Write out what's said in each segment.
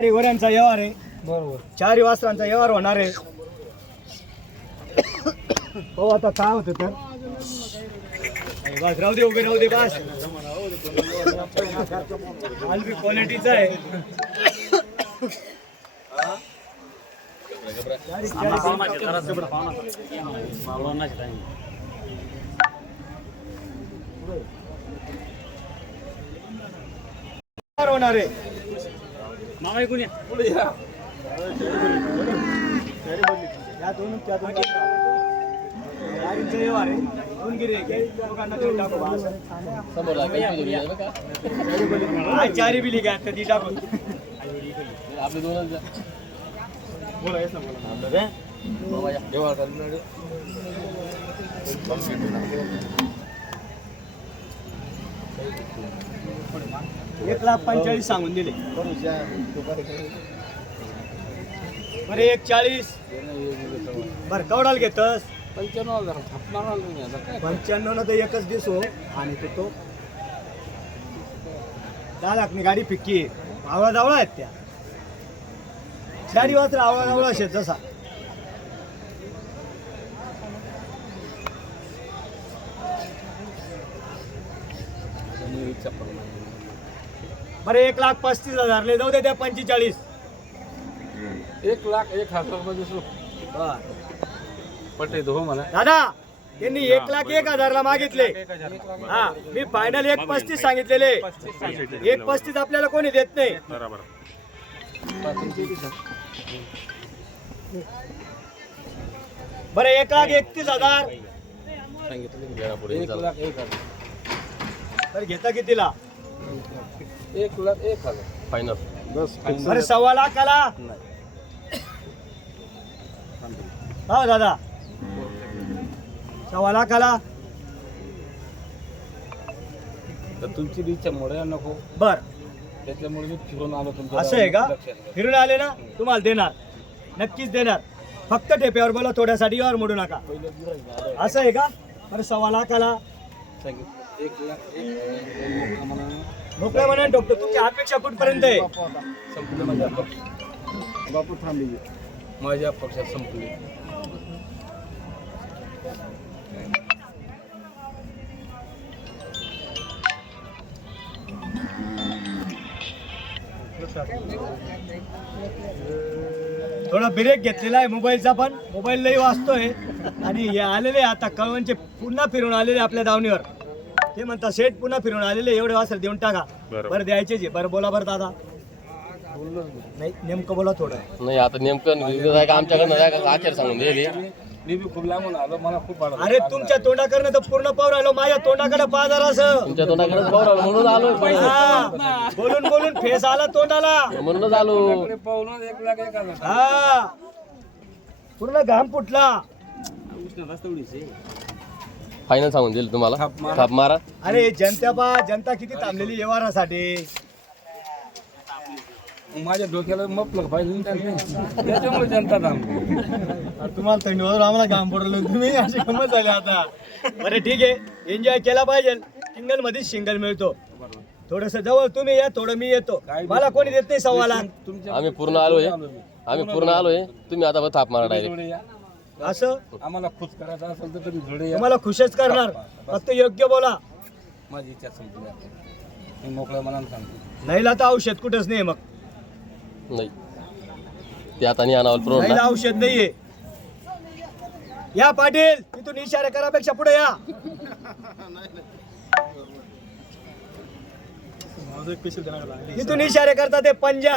चारी वऱ्यांचा व्यवहार आहे. बरोबर. चारी वासरांचा व्यवहार होणार आहे. हो आता काय होतं तर? बस राहू दे उभे राहू दे बस. बी क्वालिटीचा आहे. चारी- चारी- व्यवहार होणार आहे. या दोन दोन दोन टाकू बस. हा, चारी बिली तर ती टाकू आपले द्या. बोला येस ना बोला बाबा या. व्यवहार करून एक लाख पंचेचाळीस सांगून दिले. बरं एक चाळीस. बरं कवडाल घेतस? पंच्याण्णव हजार मी पंच्याण्णव न तर एकच दिस हो. आणि तो तो. दहा लाखनी गाडी फिक्की. आवळा जावळा आहेत त्या. चारी वाजता आवळा जावळा शेत जसा. बरं एक लाख पस्तीस हजार. ले जाऊ दे त्या पंचेचाळीस. एक लाख एक हजारमध्ये सु पटे हो मला. दादा त्यांनी एक लाख एक हजारला मागितले. हा मी फायनल एक पस्तीस सांगितलेले. एक पस्तीस आपल्याला कोणी देत नाही. बरं एक लाख एकतीस हजार. एक लाख एक हजार. तर घेता कितीला? एक लाख एक हजार. फायनल बस बरं सव्वा लाखाला? हो दादा. सव्वा लाखाला? तर तुमची इच्छा मोड्या नको. बर. त्याच्यामुळे मी फिरून आलो तुमच्या असं आहे का? लक्षात. फिरून आले ना तुम्हाला देणार. नक्कीच देणार. फक्त टेप्यावर बोला थोड्यासाठी यावर मोडू नका. पहिले गिऱ्हाईक आलं. असं आहे का? बरं सव्वा लाखाला? सांगितलं. एक लाख एक आम्हाला मोकळ्या मनाने ठोकतो. तुमच्या अपेक्षा कुठपर्यंत आहे? संपले माझ्या अपेक्षा बापू थांबली. माझ्या अपेक्षा संपली. थोडा ब्रेक घेतलेला आहे मोबाईलचा पण. मोबाईल लई वाचतोय आणि हे आलेले आता कळवणचे पुन्हा फिरून आलेले आपल्या दावणीवर. ते म्हणतात शेठ पुन्हा फिरून आलेले एवढे वाचल देऊन टाका. बरं द्यायचे जे. बरं बोला बरं दादा. नाही नेमकं बोला थोडं. नाही आता नेमकं का आमच्याकडनं नाही का आचार सांगून दिले मी बी खूप लांबून आलो मला खूप आवडलं. अरे तुमच्या तोंडाकडनं तर पूर्ण पाव राहिलो माझ्या तोंडाकडे पाहा जरा असं. तुमच्या तोंडाकडेच पाहू म्हणून आलो. हा. बोलून बोलून फेस आला तोंडाला. म्हणूनच आलो. इकडे पाहून एक लाख एक हजार हा. पूर्ण घाम फुटला. फायनल सांगून दिलं तुम्हाला. थाप मारा. थाप मारा. अरे जनता पा जनता किती थांबलेली व्यवहारासाठी. माझ्या डोक्याला मपलं पाहिजे? त्यांनी. त्याच्यामुळे जनता थांबली. अरे तुम्हाला थंडी वाजून आम्हाला घाम पडलो तुम्ही अशी गंमत झाली आता. बरं ठीक आहे. एन्जॉय केला पाहिजे. सिंगलमध्ये सिंगल मिळतो. थोडस जवळ तुम्ही या थोडं मी येतो. काय मला कोणी देत नाही सव्वाला तुमच्या आम्ही पूर्ण आलोय. आम्ही पूर्ण आलोय. तुम्ही आता थाप मारा डायरेक्ट जोडे या. असं? आम्हाला खुश करायचं असेल तर तुम्ही जोडे या. तुम्हाला खुशच करणार. फक्त योग्य बोला. माझी इच्छा संपली आता. मी मोकळ्या मनानं सांगतो. नाहीला तर औषध कुठंच नाही मग. नाही. ते आता नाही आणावं प्रो नाहीला औषध नाहीये. या पाटील तिथून इशारे करापेक्षा पुढे या. तिथून इशारे करता ते पंजा.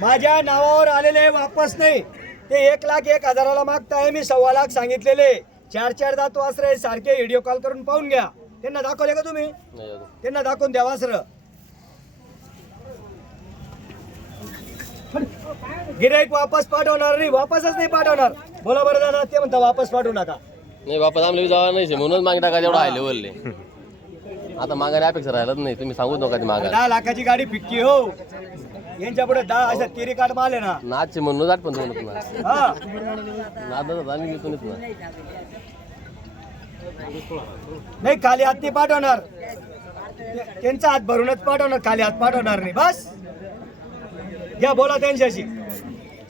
माझ्या नावावर आलेले वापस नाही. ते एक लाख एक हजाराला मागताय मी सव्वा लाख सांगितलेले. चार चार दात वासरे सारखे व्हिडिओ कॉल करून पाहून घ्या. त्यांना दाखवले का तुम्ही? त्यांना दाखवून द्या वासर. गिराईक वापस पाठवणार नाही वापसच नाही पाठवणार. बोला बरं दादा ते म्हणता वापस पाठवू नका. नाही बापा आमले जावा नाही शे, म्हणूनच मागे टाका तेवढा हाय लेवलले आता मागायला अपेक्षा राहिलाच नाही तुम्ही सांगूच नका ते मागा दहा लाखाची गाडी फिक्की हो. यांच्या पुढे दहा अशा तेरी काढ मारले ना. नाचचे म्हणूनच आठवण तुम्हाला. पुन्हा हा नादात आम्ही घेतो नाही पुन्हा नाही खाली हात नाही पाठवणार. ते- त्यांचा हात भरूनच पाठवणार खाली हात पाठवणार नाही. बस. घ्या बोला त्यांच्याशी.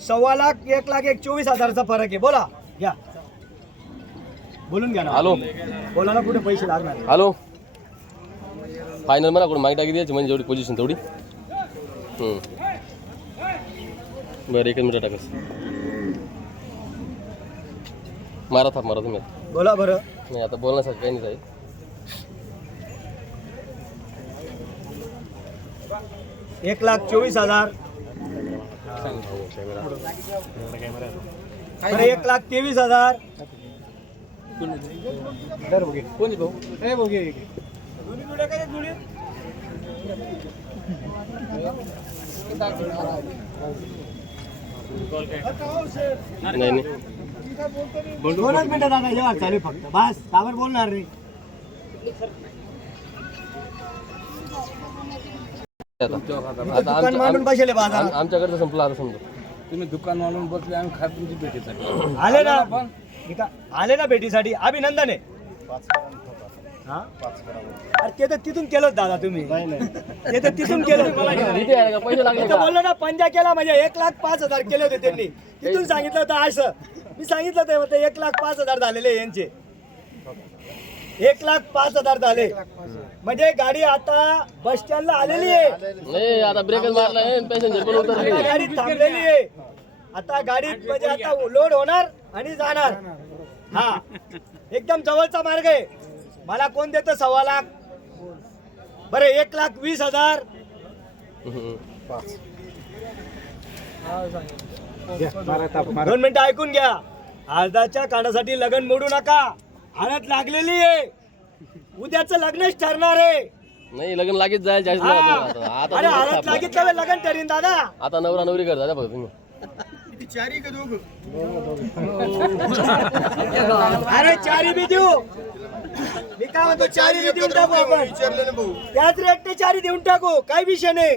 सव्वा लाख एक लाख एक चोवीस हजारचा फरक आहे. बोला. घ्या. बोलून घ्या ना. हॅलो. बोलायला कुठे पैसे लागणार? हॅलो. फायनल मला कुठं मागे टाकी द्यायची? म्हणजे जेवढी पोझिशन तेवढी. बरं एकच मिनिट टाकस मारा थांब मारा तुम्ही. आता. बोला बरं. नाही आता बोलण्यासाठी काही नाही आहे एक लाख चोवीस हजार. एक लाख तेवीस हजार. कोणी भाऊ? भाऊ. नाही नाही. दोनच मिनिटं दादा जेव्हा चालू फक्त. बस कावर बोलणार रे. आता दुकान आता आमच्या- मांडून बसले बाजारात आम- आमच्याकडचं संपलं आता समजा. तुम्ही दुकान आणून बसले आम्ही खात तुमची भेटीसाठी. आले ना. इथं आले ना भेटीसाठी. अभिनंदन आहे. हा? अरे ते तर तिथून केलं दादा तुम्ही. ते तर तिथून केलं इथे आहे का पैसे लागले इथं का? बोललो ना पंजा केला म्हणजे एक लाख पाच हजार केले होते त्यांनी. तिथून सांगितलं होतं असं. मी सांगितलं ते होतं एक लाख पाच हजार झालेले यांचे. एक लाख पाच हजार झाले. म्हणजे गाडी आता बस स्टँडला आलेली आहे. नाही आता ब्रेकच मारलाय पॅसेंजर पण उतरले. आता गाडी थांबलेली आहे. आता गाडी म्हणजे आता लोड होणार आणि जाणार. हा. एकदम जवळचा मार्ग आहे. मला कोण देतं सव्वा लाख? बरं एक लाख वीस हजार. दोन मिनिटं ऐकून घ्या. अर्धाच्या कानासाठी लग्न मोडू नका. हळद लागलेली आहे. उद्याचं लग्नच ठरणार आहे. नाही लग्न लागेच जायचे अरे हळद. लागितलं बे, लग्न ठरीन दादा. आता नवरा नवरी करता फक्त तुम्ही. अरे चारी बी देऊ. मी काय म्हणतो चारी देऊन टाकू आपण. त्याच रेटने चारी देऊन टाकू काही विषय नाही.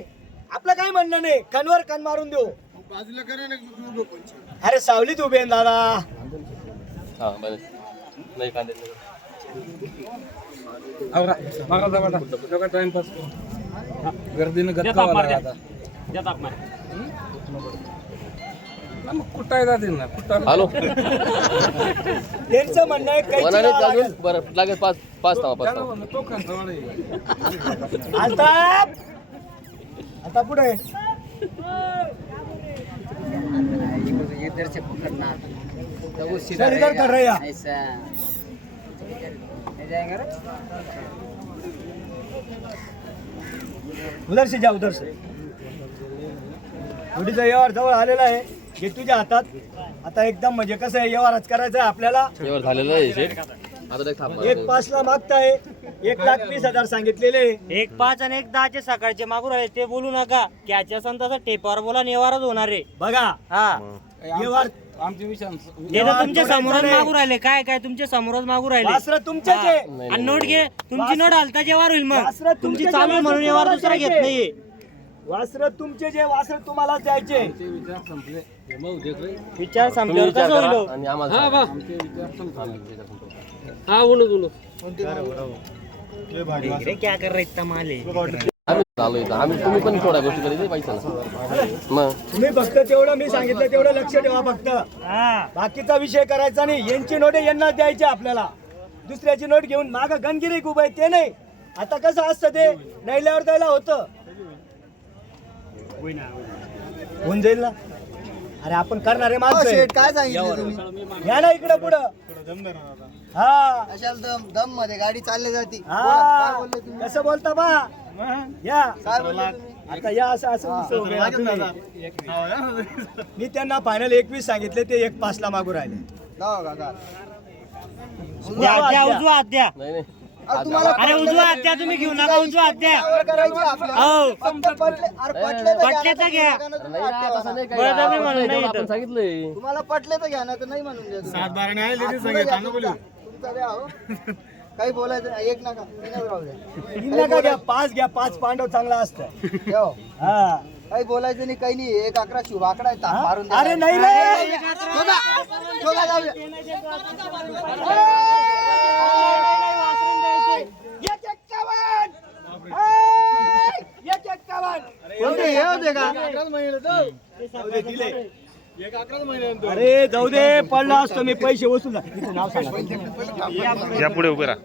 आपलं काय म्हणणं नाही. कणवर कण मारून देऊ. अरे सावलीत उभे आहे दादा. हा बरं. नाही कांदे टाइमपास. गर्दीनं आता. हॅलो? त्यांचं म्हणणं आहे कैची मनाने लावा चालू लागेल. बरं लागेल पाच पाच थांबा पाच त्याला थांबा म्हणलं, तो खान जवळ आहे. आता पुढे. इधर से पकड़ना तो वो सीधा सर. इधर कर रहे हैं ऐसा जाएंगे उधर से जा उधर से। व्यवहार जवळ आलेला आहे. हे तुझ्या हातात. आता एकदम म्हणजे कसं आहे व्यवहारच करायचा आहे आपल्याला एवढं झालेलं आहे शेट आता ते थांबा. एक पाच ला मागताय. एक लाख वीस हजार सांगितलेले. एक पाच आणि एक दहाचे सकाळचे मागू राहिले. ते बोलू नका. कॅच असन तसं टेपावर बोला निवारच होणार आहे. बघा. हा. व्यवहार आमच्या विषयानं ते तर तुमच्या समोरच मागू राहिले. काय काय तुमच्या समोरच मागू राहिले? वासरं आणि नोट घे. तुमची नोट हलता जेवार होईल मग. वासरं तुमची तुमच्या चालू आहे म्हणून जेव्हा व्यवहार दुसरा घेत. नाहीये. वासर तुमचे जे वासर तुम्हाला द्यायचे. विचार संपले. हे. विचार तुम्ही संपल्यावर विचार कसं होईल करा हो? आणि आम्हाला सांगा. आमचे विचार संपले. आम्ही विचार करतो. देख रे, क्या कर रहा इतना माल आम्ही चालू इथं. आम्ही तुम्ही पण थोड्या गोष्टी पाहिजे ना मग? तुम्ही फक्त तेवढं मी सांगितलं तेवढं लक्ष ठेवा फक्त. हा. बाकीचा विषय करायचा नाही. यांची नोट यांना द्यायची आपल्याला. दुसऱ्याची नोट घेऊन माग गणगिरी उभं आहे ते नाही. आता कसं असतं ते? नैल्यावर द्यायला होतं. होऊन जाईल ना? अरे आपण करणारे माणसं आहे. काय सांगितलं तुम्ही? या ना इकडं पुढं. हा. अशाल दम? दममध्ये गाडी चालली जाती. हा. कसं बोलता बा? या. काय बोलले तुम्ही? आता या असं असं उंच उभे राहा तुम्ही. मी त्यांना फायनल एकवीस सांगितले ते एक पाच ला मागू राहिले. जाऊ काका द्या द्या. उजवा हात द्या. नाही नाही. हात तुम्हाला अरे उजवा हत्या तुम्ही घेऊ नका उजवा हत्या. हो पटले तर घ्या. बळजबरी म्हणून नाही इथं. सांगितलंय तुम्हाला पटले तर घ्या ना तर नाही म्हणून द्या तुम्ही. सात बारा नाही सांगितलं. बोलू तुमचा द्या हो. काही बोलायचं नाही एक नका तीनच राहू द्या तीन नका घ्या पाच घ्या पाच पांडव चांगला असतं. हा काही बोलायचं नाही काही नाही एक अकरा शिव आकडा आहे ताप मारून द्या. अरे नाही रे द्या. एक एक्कावन्न! ए! एक एक्कावन्न! कोणते हे होते का. अरे जाऊ दे पडला असतो मी पैसे वसूल या पुढे उभे राहा.